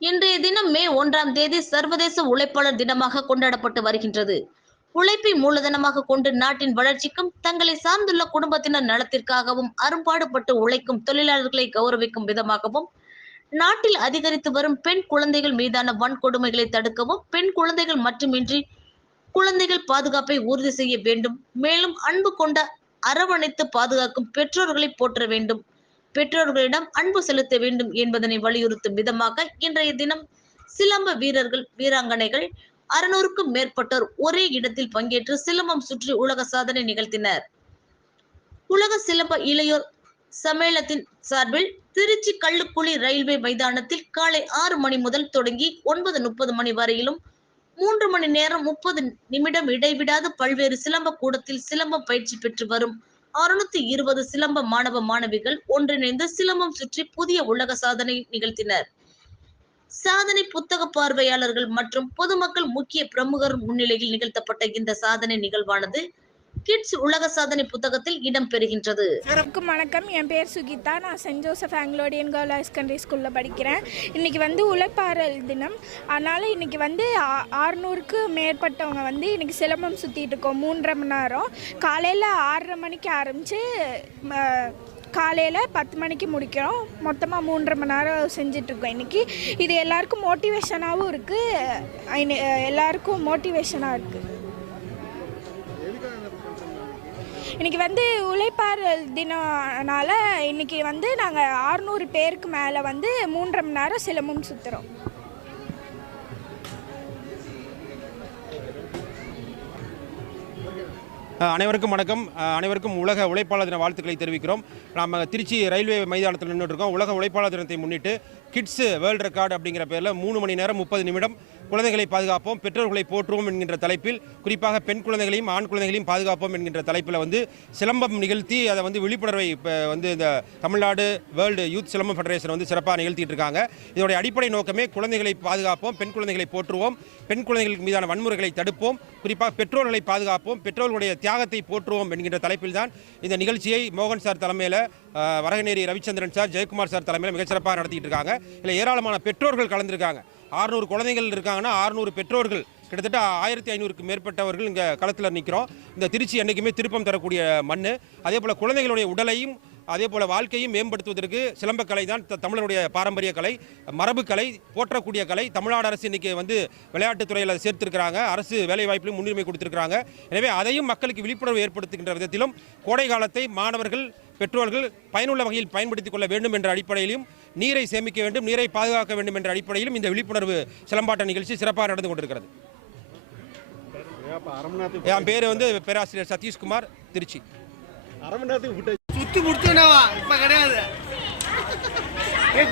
இன்றைய தினம் மே ஒன்றாம் தேதி சர்வதேச உழைப்பாளர் தினமாக கொண்டாடப்பட்டு வருகின்றது. உழைப்பை மூலதனமாக கொண்டு நாட்டின் வளர்ச்சிக்கும் தங்களை சார்ந்துள்ள குடும்பத்தினர் நலத்திற்காகவும் அரும்பாடுபட்டு உழைக்கும் தொழிலாளர்களை கௌரவிக்கும் விதமாகவும் நாட்டில் அதிகரித்து வரும் பெண் குழந்தைகள் மீதான வன்கொடுமைகளை தடுக்கவும் பெண் குழந்தைகள் மட்டுமின்றி குழந்தைகள் பாதுகாப்பை உறுதி செய்ய வேண்டும். மேலும் அன்பு கொண்ட அரவணைத்து பாதுகாக்கும் பெற்றோர்களை போற்ற வேண்டும். பெற்றோர்களிடம் அன்பு செலுத்த வேண்டும் என்பதனை வலியுறுத்தும் விதமாக இன்றைய தினம் சிலம்ப வீரர்கள் வீராங்கனைகள் அறுநூறுக்கும் மேற்பட்டோர் ஒரே இடத்தில் பங்கேற்று சிலம்பம் சுற்றி உலக சாதனை நிகழ்த்தினர். உலக சிலம்ப இளையோர் சம்மேளனத்தின் சார்பில் திருச்சி கள்ளுக்குழி ரயில்வே மைதானத்தில் காலை ஆறு மணி முதல் தொடங்கி ஒன்பது முப்பது மணி வரையிலும் மூன்று மணி நேரம் முப்பது நிமிடம் இடைவிடாது பல்வேறு சிலம்ப கூடத்தில் சிலம்ப பயிற்சி பெற்று வரும் அறுநூத்தி இருபது சிலம்ப மாணவ மாணவிகள் ஒன்றிணைந்து சிலம்பம் சுற்றி புதிய உலக சாதனை நிகழ்த்தினர். சாதனை புத்தக பார்வையாளர்கள் மற்றும் பொதுமக்கள் முக்கிய பிரமுகர் முன்னிலையில் நிகழ்த்தப்பட்ட இந்த சாதனை நிகழ்வானது கிட்ஸ் உலக சாதனை புத்தகத்தில் இடம்பெறுகின்றது வணக்கம் வணக்கம். என் பேர் சுகிதா. நான் saint Joseph Anglo Indian girl higher secondary ஸ்கூலில் படிக்கிறேன். இன்னைக்கு வந்து உழைப்பாறல் தினம். அதனால் இன்னைக்கு வந்து ஆறுநூறுக்கு மேற்பட்டவங்க வந்து இன்றைக்கி சிலம்பம் சுற்றிட்டு இருக்கோம். மூன்றரை மணி நேரம். காலையில் ஆறரை மணிக்கு ஆரம்பித்து காலையில் பத்து மணிக்கு முடிக்கிறோம். மொத்தமாக மூன்றரை மணி நேரம் செஞ்சிட்ருக்கோம் இன்றைக்கி இது எல்லாருக்கும் மோட்டிவேஷனாகவும் இருக்குது எல்லாருக்கும் மோட்டிவேஷனாக இருக்குது இன்றைக்கி வந்து உழைப்பாளர் தினம்னால இன்றைக்கி வந்து நாங்கள் ஆறுநூறு பேருக்கு மேலே வந்து மூன்றரை மணி நேரம் சிலமும் சுற்றுறோம் அனைவருக்கும் வணக்கம். அனைவருக்கும் உலக உழைப்பாளர் தின வாழ்த்துக்களை தெரிவிக்கிறோம். நாம் திருச்சி ரயில்வே மைதானத்தில் நின்றுட்டு இருக்கோம். உலக உழைப்பாளர் தினத்தை முன்னிட்டு கிட்ஸ் வேர்ல்ட் ரெக்கார்டு அப்படிங்கிற பேரில் மூணு மணி நேரம் முப்பது நிமிடம் குழந்தைகளை பாதுகாப்போம் பெற்றோர்களை போற்றுவோம் என்கின்ற தலைப்பில் குறிப்பாக பெண் குழந்தைகளையும் ஆண் குழந்தைகளையும் பாதுகாப்போம் என்கின்ற தலைப்பில் வந்து சிலம்பம் நிகழ்த்தி அதை வந்து விழிப்புணர்வை இப்போ வந்து இந்த Tamil Nadu world youth silambam federation வந்து சிறப்பாக நிகழ்த்திட்டு இருக்காங்க. இதோடைய அடிப்படை நோக்கமே குழந்தைகளை பாதுகாப்போம் பெண் குழந்தைகளை போற்றுவோம் பெண் குழந்தைகளுக்கு மீதான வன்முறைகளை தடுப்போம் குறிப்பாக பெற்றோர்களை பாதுகாப்போம் பெற்றோர்களுடைய தியாகத்தை போற்றுவோம் என்கின்ற தலைப்பில் தான் இந்த நிகழ்ச்சியை மோகன் சார் தலைமையில் வரகநேரி ரவிச்சந்திரன் சார் ஜெயக்குமார் சார் தலைமையில் மிகச்சிறப்பாக நடத்திட்டு இருக்காங்க. இதில் ஏராளமான பெற்றோர்கள் கலந்துருக்காங்க. ஆறுநூறு குழந்தைகள் இருக்காங்கன்னா ஆறுநூறு பெற்றோர்கள். கிட்டத்தட்ட ஆயிரத்தி ஐநூறுக்கு மேற்பட்டவர்கள் இங்கே களத்தில் நிற்கிறோம் இந்த திருச்சி என்றைக்குமே திருப்பம் தரக்கூடிய மண் அதே போல் குழந்தைகளுடைய உடலையும் அதே போல் வாழ்க்கையும் மேம்படுத்துவதற்கு சிலம்பக்கலை தான் த- தமிழருடைய பாரம்பரிய கலை. மரபுக்கலை போற்றக்கூடிய கலை. தமிழ்நாடு அரசு இன்றைக்கி வந்து விளையாட்டுத்துறையில் சேர்த்திருக்கிறாங்க. அரசு வேலைவாய்ப்பிலும் முன்னுரிமை கொடுத்திருக்கிறாங்க. எனவே அதையும் மக்களுக்கு விழிப்புணர்வு ஏற்படுத்துகின்ற விதத்திலும் கோடை காலத்தை மாணவர்கள் பெற்றோர்கள் பயனுள்ள வகையில் பயன்படுத்திக் கொள்ள வேண்டும் என்ற அடிப்படையிலும் நீரை சேமிக்க வேண்டும் நீரை பாதுகாக்க வேண்டும் என்ற அடிப்படையிலும் இந்த விழிப்புணர்வு சிலம்பாட்ட நிகழ்ச்சி சிறப்பாக நடந்து கொண்டிருக்கிறது. என் பேர் வந்து பேராசிரியர் சதீஷ்குமார் திருச்சி. சுத்தி முடிச்சுனாவா இப்ப கிடையாது. ஏ.